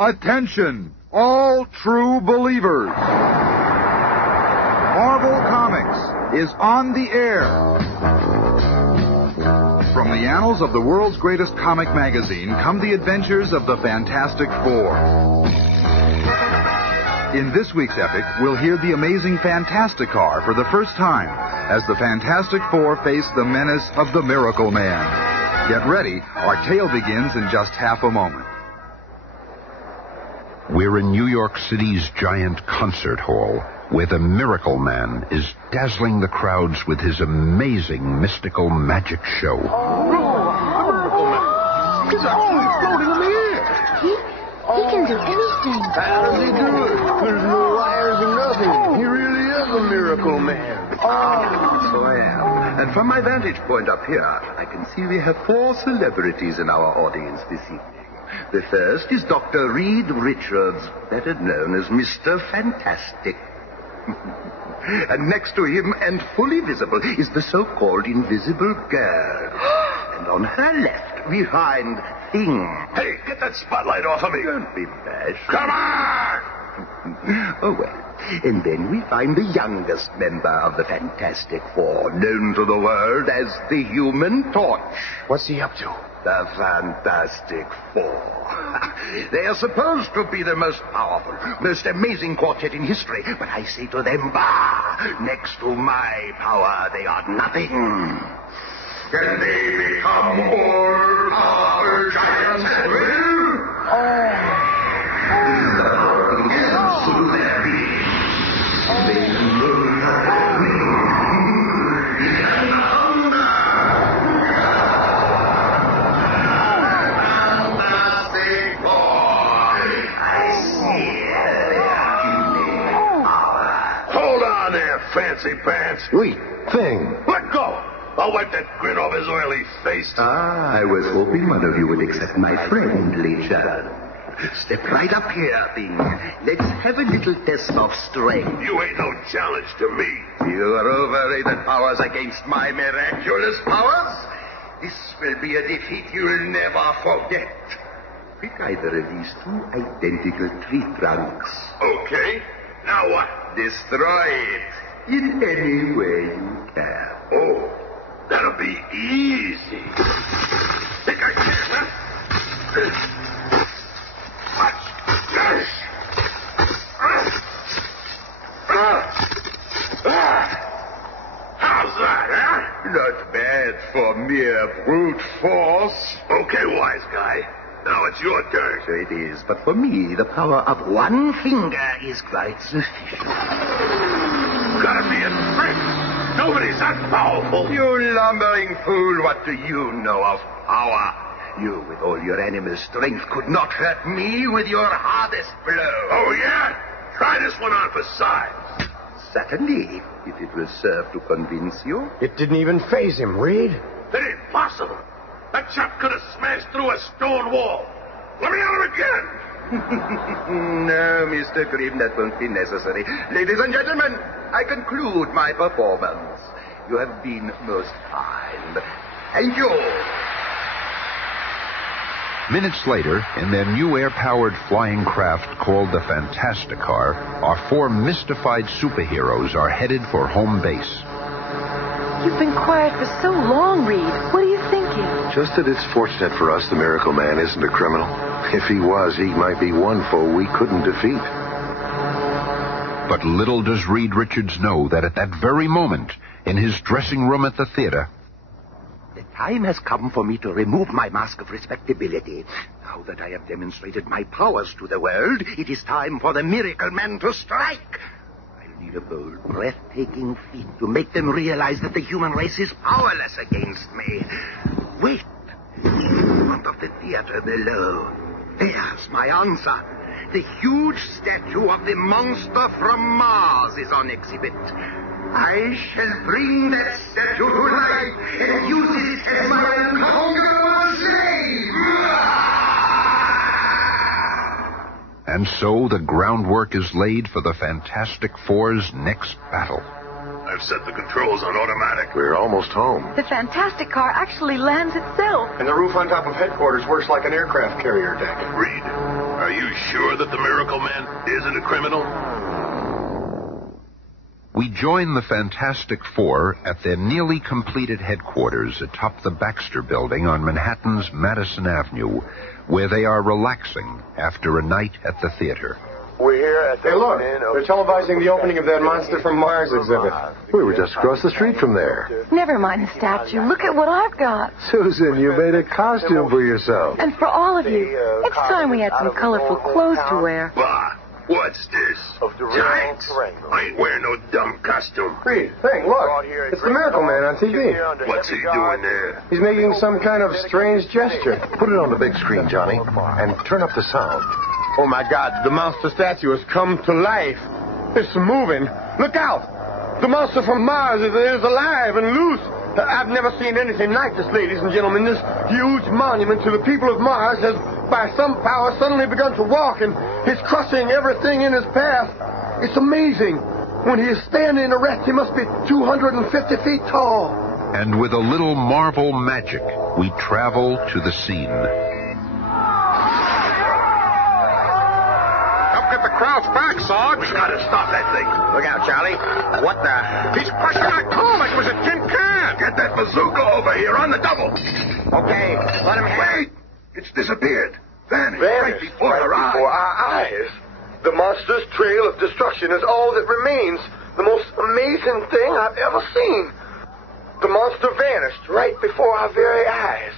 Attention, all true believers. Marvel Comics is on the air. From the annals of the world's greatest comic magazine come the adventures of the Fantastic Four. In this week's epic, we'll hear the amazing Fantastic Car for the first time as the Fantastic Four face the menace of the Miracleman. Get ready, our tale begins in just half a moment. We're in New York City's giant concert hall, where the Miracleman is dazzling the crowds with his amazing mystical magic show. The Miracleman! He's actually floating in the air! He can do anything. How does he do it? There's no wires and nothing. He really is a miracle man. So I am. And from my vantage point up here, I can see we have 4 celebrities in our audience this evening. The first is Dr. Reed Richards, better known as Mr. Fantastic. And next to him, and fully visible, is the so-called Invisible Girl. And on her left, we find Thing. Hey, get that spotlight off of me. Don't be bashful. Come on! Oh, well. And then we find the youngest member of the Fantastic Four, known to the world as the Human Torch. What's he up to? The Fantastic Four. They are supposed to be the most powerful, most amazing quartet in history. But I say to them, bah! Next to my power, they are nothing. Can they become all our giants at will? So there be. They can rule fancy pants. Wait, Thing. Let go. I'll wipe that grin off his oily face. I was hoping one of you would accept my friendly challenge. Step right up here, Thing. Let's have a little test of strength. You ain't no challenge to me. Your overrated powers against my miraculous powers? This will be a defeat you'll never forget. Pick either of these 2 identical tree trunks. Okay. Now what? Destroy it in any way you can. Oh, that'll be easy. Think I can, huh? Watch this. How's that, huh? Not bad for mere brute force. Okay, wise guy. Now it's your turn. So it is, but for me, the power of one finger is quite sufficient. Gotta be a trick. Nobody's that powerful. You lumbering fool, what do you know of power? You, with all your animal strength, could not hurt me with your hardest blow. Oh, yeah? Try this one on for size. Certainly, if it will serve to convince you. It didn't even faze him, Reed. That ain't possible. That chap could have smashed through a stone wall. Let me at him again. No, Mr. Grimm, that won't be necessary. Ladies and gentlemen, I conclude my performance. You have been most kind. Thank you. Minutes later, in their new air-powered flying craft called the Fantastic Car, our 4 mystified superheroes are headed for home base. You've been quiet for so long, Reed. What are you thinking? Just that it's fortunate for us the Miracle Man isn't a criminal. If he was, he might be one foe we couldn't defeat. But little does Reed Richards know that at that very moment, in his dressing room at the theater, The time has come for me to remove my mask of respectability. Now that I have demonstrated my powers to the world, it is time for the Miracleman to strike. I'll need a bold, breathtaking feat to make them realize that the human race is powerless against me. Wait. In front of the theater below. There's my answer. The huge statue of the monster from Mars is on exhibit. I shall bring that statue to life and use it as my unconquerable slave. And so the groundwork is laid for the Fantastic Four's next battle. I've set the controls on automatic. We're almost home. The Fantastic Car actually lands itself. And the roof on top of headquarters works like an aircraft carrier deck. Reed, Are you sure that the Miracleman isn't a criminal? We join the Fantastic Four at their nearly completed headquarters atop the Baxter Building on Manhattan's Madison Avenue, where they are relaxing after a night at the theater. We're here at the... Hey, look, they're televising the opening of that Monster from Mars exhibit. We were just across the street from there. Never mind the statue. Look at what I've got. Susan, you made a costume for yourself. And for all of you, it's time we had some colorful clothes to wear. Bah! What's this? Giants? I ain't wearing no dumb costume. Reed, think, look. It's the Miracleman on TV. What's he doing there? He's making some kind of strange gesture. Put it on the big screen, Johnny, and turn up the sound. Oh, my God, the monster statue has come to life. It's moving. Look out. The monster from Mars is alive and loose. I've never seen anything like this, ladies and gentlemen. This huge monument to the people of Mars has, by some power, suddenly begun to walk, and he's crushing everything in his path. It's amazing. When he is standing erect, he must be 250 feet tall. And with a little Marvel magic, we travel to the scene. Get the crowds back, Sarge. We gotta stop that thing. Look out, Charlie. What the... He's crushing that car like it was a tin can. Get that bazooka over here on the double. Okay, let him have... Wait! It's disappeared. Vanished right before our eyes. The monster's trail of destruction is all that remains. The most amazing thing I've ever seen. The monster vanished right before our very eyes.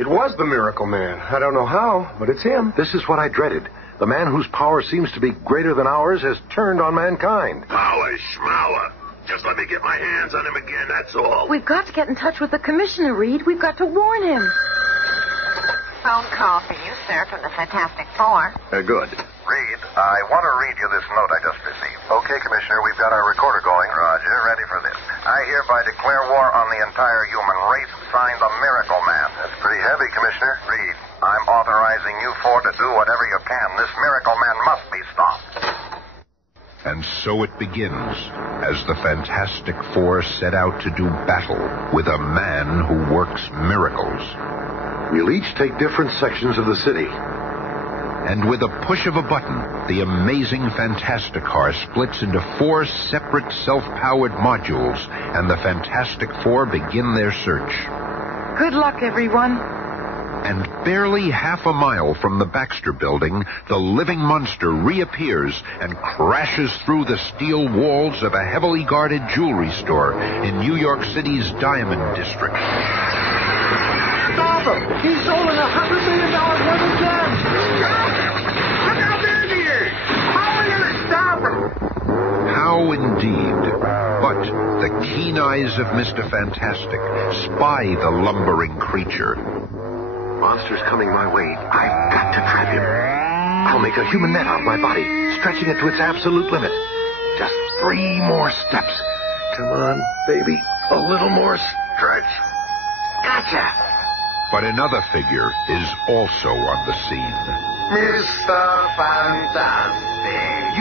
It was the Miracleman. I don't know how, but it's him. This is what I dreaded. The man whose power seems to be greater than ours has turned on mankind. Power schmower. Just let me get my hands on him again, that's all. We've got to get in touch with the commissioner, Reed. We've got to warn him. Phone call for you, sir, from the Fantastic Four. Good. Reed, I want to read you this note I just received. Okay, Commissioner, we've got our recorder going. Roger, ready for this. I hereby declare war on the entire human race. Signed, the Miracleman. That's pretty heavy, Commissioner. Reed, I'm authorizing you four to do whatever you can. This Miracleman must be stopped. And so it begins, as the Fantastic Four set out to do battle with a man who works miracles. We'll each take different sections of the city. And with a push of a button, the amazing Fantastic Car splits into 4 separate self-powered modules, and the Fantastic Four begin their search. Good luck, everyone. And barely half a mile from the Baxter Building, the living monster reappears and crashes through the steel walls of a heavily guarded jewelry store in New York City's Diamond District. Stop him! He's stolen $100 million worth of gems! Look how big he is! How are we going to stop him? How indeed. But the keen eyes of Mr. Fantastic spy the lumbering creature. Monster's coming my way. I've got to trap him. I'll make a human net out of my body, stretching it to its absolute limit. Just 3 more steps. Come on, baby. A little more stretch. Gotcha. But another figure is also on the scene. Mr. Fantastic,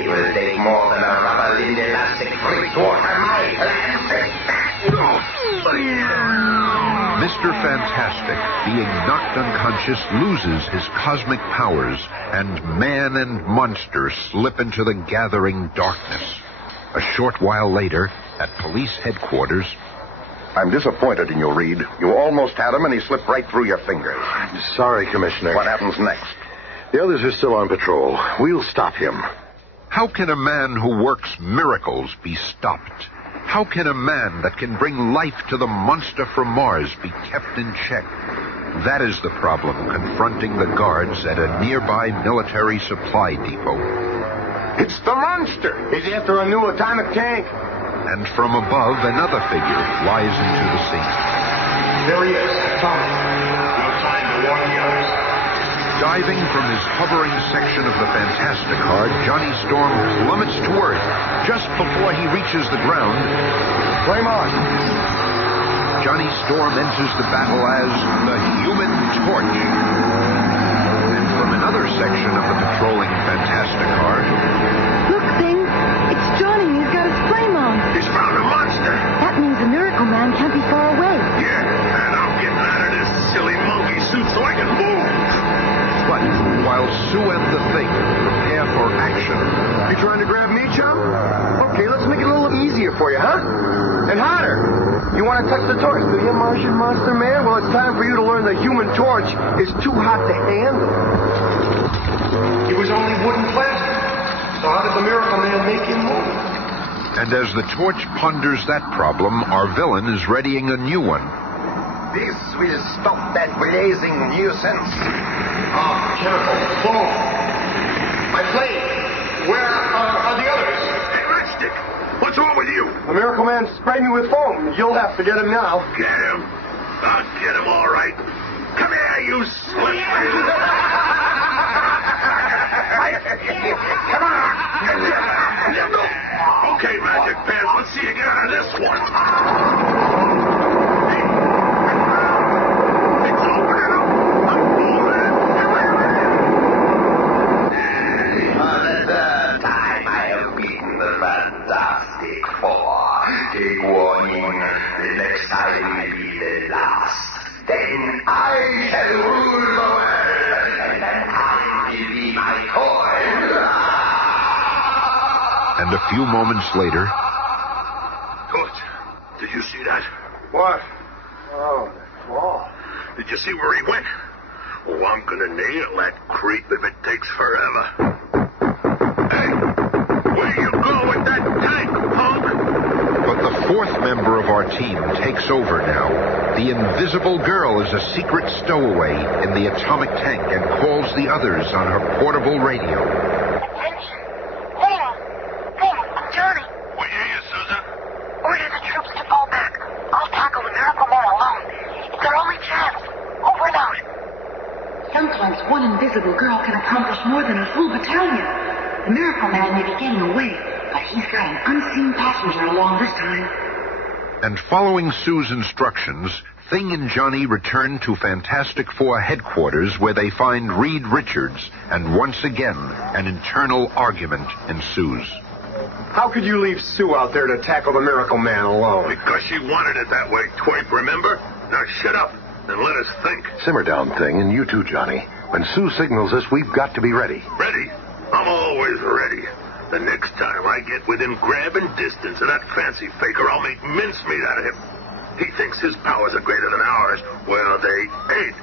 it will take more than a rubber-limbed elastic freak to water my elastic. Mr. Fantastic, being knocked unconscious, loses his cosmic powers, and man and monster slip into the gathering darkness. A short while later, at police headquarters... I'm disappointed in you, Reed. You almost had him, and he slipped right through your fingers. I'm sorry, Commissioner. What happens next? The others are still on patrol. We'll stop him. How can a man who works miracles be stopped? How can a man that can bring life to the monster from Mars be kept in check? That is the problem confronting the guards at a nearby military supply depot. It's the monster! He's after a new atomic tank. And from above, another figure flies into the scene. There he is. Tommy. No time to warn the others. Diving from his hovering section of the Fantastic Car, Johnny Storm plummets to Earth just before he reaches the ground. Flame on. Johnny Storm enters the battle as the Human Torch. And from another section of the patrolling Fantastic Car... Look, Thing. It's Johnny. He's got his flame on. He's found a monster. That means the Miracleman can't be far away. Yeah, and I'm getting out of this silly monkey suit so I can move. But while Sue and the Thing prepare for action. You trying to grab me, chum? Okay, let's make it a little easier for you, huh? And harder. You want to touch the torch, do you, Martian Monster Man? Well, it's time for you to learn the human torch is too hot to handle. It was only wooden plastic. So how did the Miracle Man make him move? And as the torch ponders that problem, our villain is readying a new one. This will stop that blazing nuisance. Chemical. Boom. My flame. Where are the others? Hey, Matchstick, what's wrong with you? The Miracle Man sprayed me with foam. You'll have to get him now. Get him. I'll get him all right. Come here, you slip. Come on. Okay, Magic Pants, let's see you get out of this one. It's opening up. I'm moving. For the third time I have beaten the Fantastic Four. Take warning. The next time will be the last. Then I shall rule the world. And that time will be my toy. And a few moments later... Good. Did you see that? What? Oh, the claw. Did you see where he went? Oh, I'm gonna nail that creep if it takes forever. Hey, where you go with that tank, punk? But the fourth member of our team takes over now. The Invisible Girl is a secret stowaway in the atomic tank and calls the others on her portable radio. Attention. Thing, Johnny. We hear you, Susan. Order the troops to fall back. I'll tackle the Miracle Man alone. It's our only chance. Over and out. Sometimes one invisible girl can accomplish more than a full battalion. The Miracle Man may be getting away, but he's got an unseen passenger along this time. And following Sue's instructions, Thing and Johnny return to Fantastic Four headquarters where they find Reed Richards, and once again, an internal argument ensues. How could you leave Sue out there to tackle the Miracle Man alone? Because she wanted it that way, twerp, remember? Now shut up and let us think. Simmer down, Thing, and you too, Johnny. When Sue signals us, we've got to be ready. Ready? I'm always ready. The next time I get within grabbing distance of that fancy faker, I'll make mincemeat out of him. He thinks his powers are greater than ours. Well, they ain't.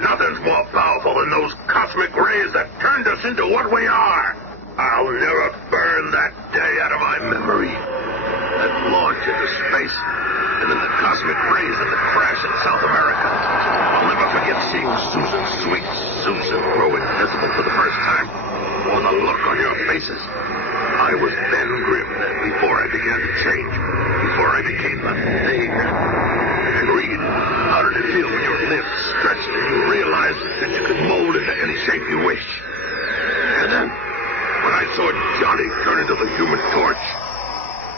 Nothing's more powerful than those cosmic rays that turned us into what we are. I'll never burn that day out of my memory. That launch into space, and then the cosmic rays and the crash in South America. I'll never forget seeing Susan, sweet Susan, grow invisible for the first time. Or the look on your faces. I was Ben Grimm then, before I began to change. Before I became a thing. And Reed, how did it feel when your limbs stretched and you realized that you could mold into any shape you wish? And then, when I saw Johnny turn into the Human Torch.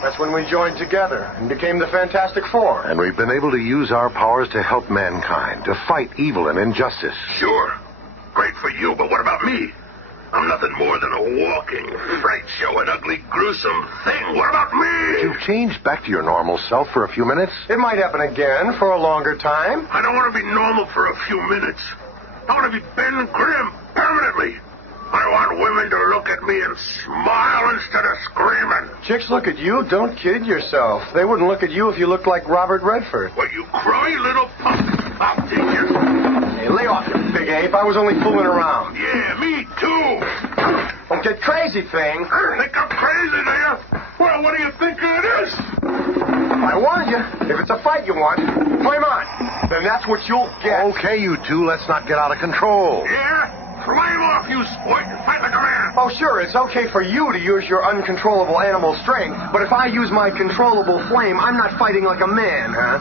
That's when we joined together and became the Fantastic Four. And we've been able to use our powers to help mankind, to fight evil and injustice. Sure. Great for you, but what about me? I'm nothing more than a walking fright show, an ugly, gruesome thing. What about me? You've changed back to your normal self for a few minutes. It might happen again for a longer time. I don't want to be normal for a few minutes. I want to be Ben Grimm permanently. I want women to look at me and smile instead of screaming. Chicks look at you. Don't kid yourself. They wouldn't look at you if you looked like Robert Redford. Well, you cry, little punk. I'll teach you. Hey, lay off, you big ape. I was only fooling around. Yeah, me too. Don't get crazy, Thing. Think I'm crazy, do you? Well, what do you think it is? I warned you. If it's a fight you want, flame on. Then that's what you'll get. Okay, you two, let's not get out of control. Yeah? Flame off, you sport, and fight like a man. Oh, sure, it's okay for you to use your uncontrollable animal strength, but if I use my controllable flame, I'm not fighting like a man, huh?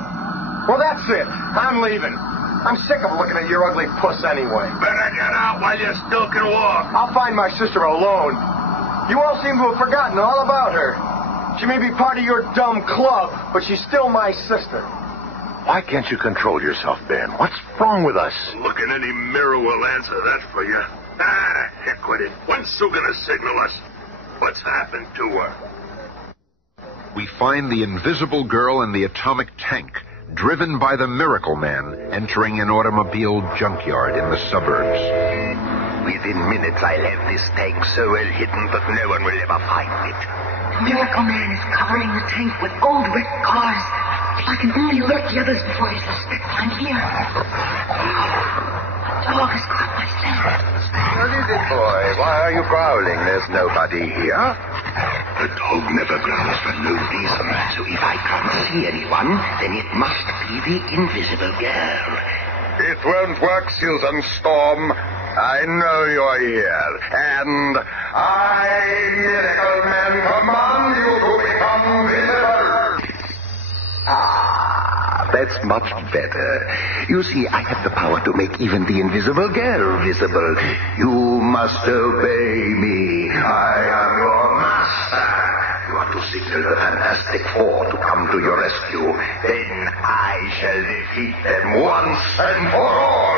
Well, that's it. I'm leaving. I'm sick of looking at your ugly puss anyway. Better get out while you still can walk. I'll find my sister alone. You all seem to have forgotten all about her. She may be part of your dumb club, but she's still my sister. Why can't you control yourself, Ben? What's wrong with us? Look in any mirror will answer that for you. Ah, heck with it. When's Sue gonna signal us? What's happened to her? We find the Invisible Girl and the atomic tank, driven by the Miracleman, entering an automobile junkyard in the suburbs. Within minutes, I'll have this tank so well hidden that no one will ever find it. The Miracle Man is covering the tank with old wrecked cars. If I can only alert the others before they suspect I'm here. The dog has caught my scent. What is it, boy? Why are you growling? There's nobody here. The dog never growls for no reason. So if I can't see anyone, then it must be the invisible girl. It won't work, Susan Storm. I know you're here. And I, Miracleman, command you to become visible. That's much better. You see, I have the power to make even the invisible girl visible. You must obey me. I am your master. You are to signal the Fantastic Four to come to your rescue. Then I shall defeat them once and for all.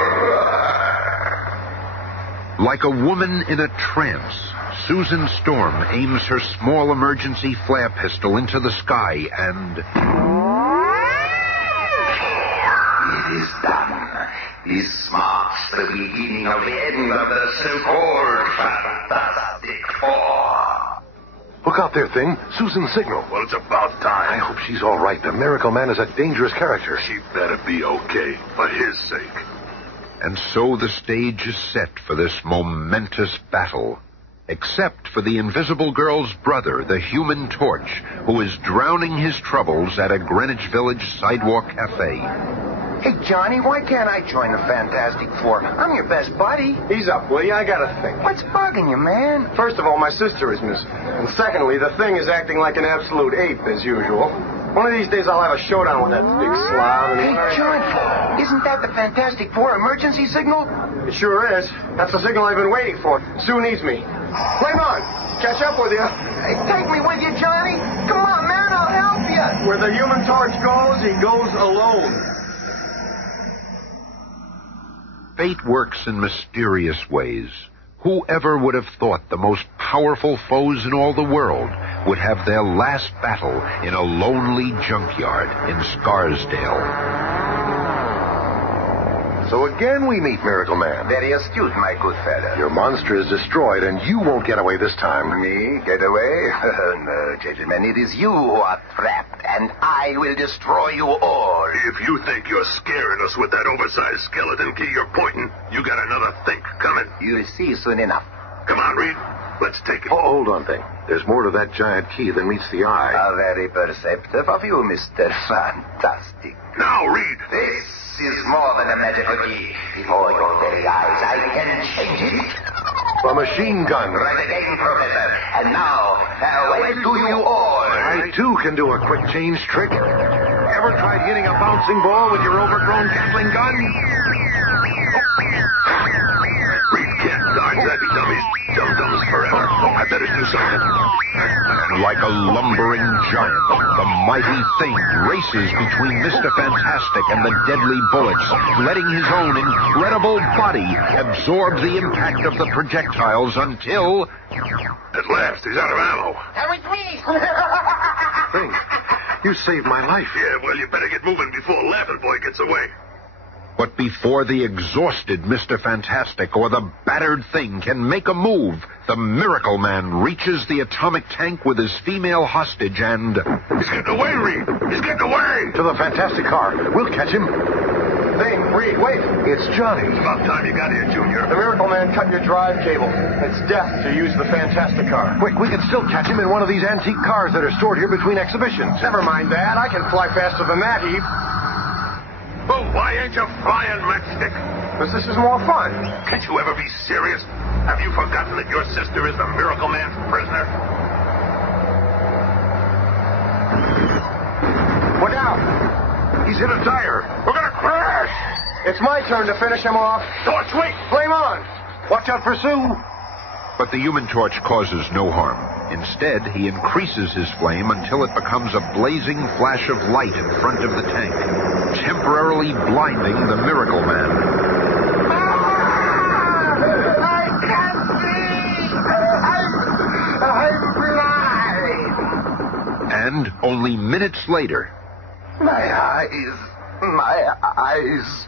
Like a woman in a trance, Susan Storm aims her small emergency flare pistol into the sky and... It is done. This marks the beginning of the end of the so-called Fantastic Four. Look out there, Thing. Susan's signal. Well, it's about time. I hope she's all right. The Miracle Man is a dangerous character. She better be okay, for his sake. And so the stage is set for this momentous battle. Except for the Invisible Girl's brother, the Human Torch, who is drowning his troubles at a Greenwich Village sidewalk cafe. Hey, Johnny, why can't I join the Fantastic Four? I'm your best buddy. Ease up, will you? I gotta think. What's bugging you, man? First of all, my sister is missing. And secondly, the Thing is acting like an absolute ape, as usual. One of these days I'll have a showdown with that big slob. Hey, John, isn't that the Fantastic Four emergency signal? It sure is. That's the signal I've been waiting for. Sue needs me. Flame on! Catch up with you. Hey, take me with you, Johnny. Come on, man, I'll help you. Where the Human Torch goes, he goes alone. Fate works in mysterious ways. Whoever would have thought the most powerful foes in all the world would have their last battle in a lonely junkyard in Scarsdale? So again we meet Miracle Man. Very astute, my good fellow. Your monster is destroyed, and you won't get away this time. Me? Get away? No, gentlemen, it is you who are trapped, and I will destroy you all. If you think you're scaring us with that oversized skeleton key you're pointing, you got another think coming. You'll see soon enough. Come on, Reed. Let's take it. Oh, hold on, Thing. There's more to that giant key than meets the eye. How very perceptive of you, Mr. Fantastic. Now, Reed. This is more than a magical key. Before your very eyes, I can change it. A machine gun. Right again, Professor. And now, farewell to you all. I, too, can do a quick change trick. Ever tried hitting a bouncing ball with your overgrown Gatling gun? Reed can't dodge that. Dummies. Dum-dums forever. I better do something. And like a lumbering giant, the mighty Thing races between Mr. Fantastic and the deadly bullets, letting his own incredible body absorb the impact of the projectiles until... At last, he's out of ammo. Come with me. Thing, you saved my life. Yeah, well, you better get moving before Laughing Boy gets away. But before the exhausted Mr. Fantastic or the battered Thing can make a move, the Miracle Man reaches the atomic tank with his female hostage and... He's getting away, Reed! He's getting away! To the Fantastic car. We'll catch him. Thing, Reed, wait. It's Johnny. It's about time you got here, Junior. The Miracle Man cut your drive cable. It's death to use the Fantastic car. Quick, we can still catch him in one of these antique cars that are stored here between exhibitions. Never mind that. I can fly faster than that, Eve. Oh, why ain't you flying, Matchstick? Because this is more fun. Can't you ever be serious? Have you forgotten that your sister is the Miracle Man's prisoner? Look out! He's hit a tire. We're gonna crash! It's my turn to finish him off. Torch, wait! Flame on! Watch out for Sue. But the Human Torch causes no harm. Instead, he increases his flame until it becomes a blazing flash of light in front of the tank, temporarily blinding the Miracle Man. I can't see. I'm blind. And only minutes later... My eyes. My eyes.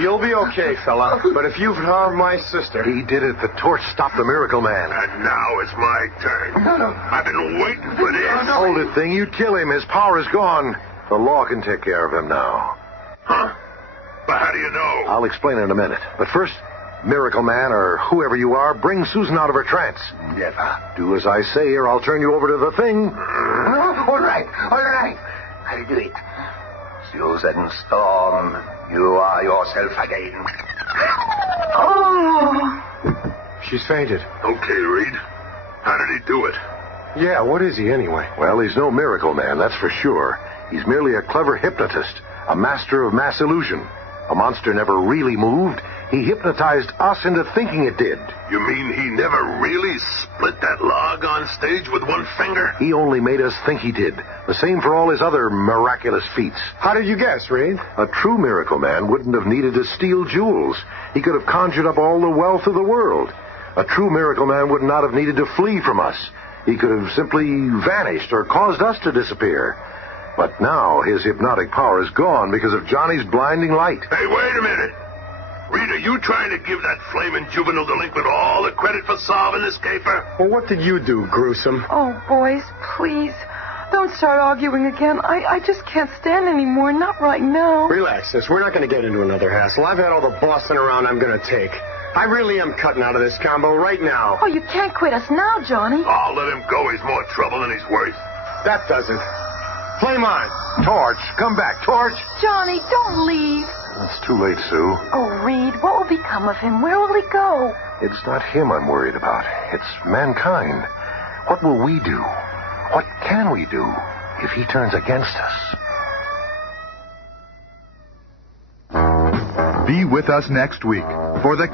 You'll be okay, fella. But if you've harmed my sister... He did it. The torch stopped the Miracle Man. And now it's my turn. No. I've been waiting for this. Hold it, thing. You'd kill him. His power is gone. The law can take care of him now. Huh? But how do you know? I'll explain in a minute. But first, Miracle Man, or whoever you are, bring Susan out of her trance. Never. Do as I say, or I'll turn you over to the thing. All right. I'll do it. Susan Storm, you are yourself again. Oh. She's fainted. Okay, Reed. How did he do it? Yeah, what is he anyway? Well, he's no Miracle Man, that's for sure. He's merely a clever hypnotist, a master of mass illusion. A monster never really moved. He hypnotized us into thinking it did. You mean he never really split that log on stage with one finger? He only made us think he did. The same for all his other miraculous feats. How did you guess, Reed? A true Miracle Man wouldn't have needed to steal jewels. He could have conjured up all the wealth of the world. A true Miracle Man would not have needed to flee from us. He could have simply vanished or caused us to disappear. But now his hypnotic power is gone because of Johnny's blinding light. Hey, wait a minute. Reed, are you trying to give that flaming juvenile delinquent all the credit for solving this caper? Well, what did you do, gruesome? Oh, boys, please. Don't start arguing again. I just can't stand anymore. Not right now. Relax, sis. We're not going to get into another hassle. I've had all the bossing around I'm going to take. I really am cutting out of this combo right now. Oh, you can't quit us now, Johnny. Oh, let him go. He's more trouble than he's worth. That doesn't. Flame on. Torch, come back, Torch. Johnny, don't leave. It's too late, Sue. Oh, Reed, what will become of him? Where will he go? It's not him I'm worried about. It's mankind. What will we do? What can we do if he turns against us? Be with us next week for the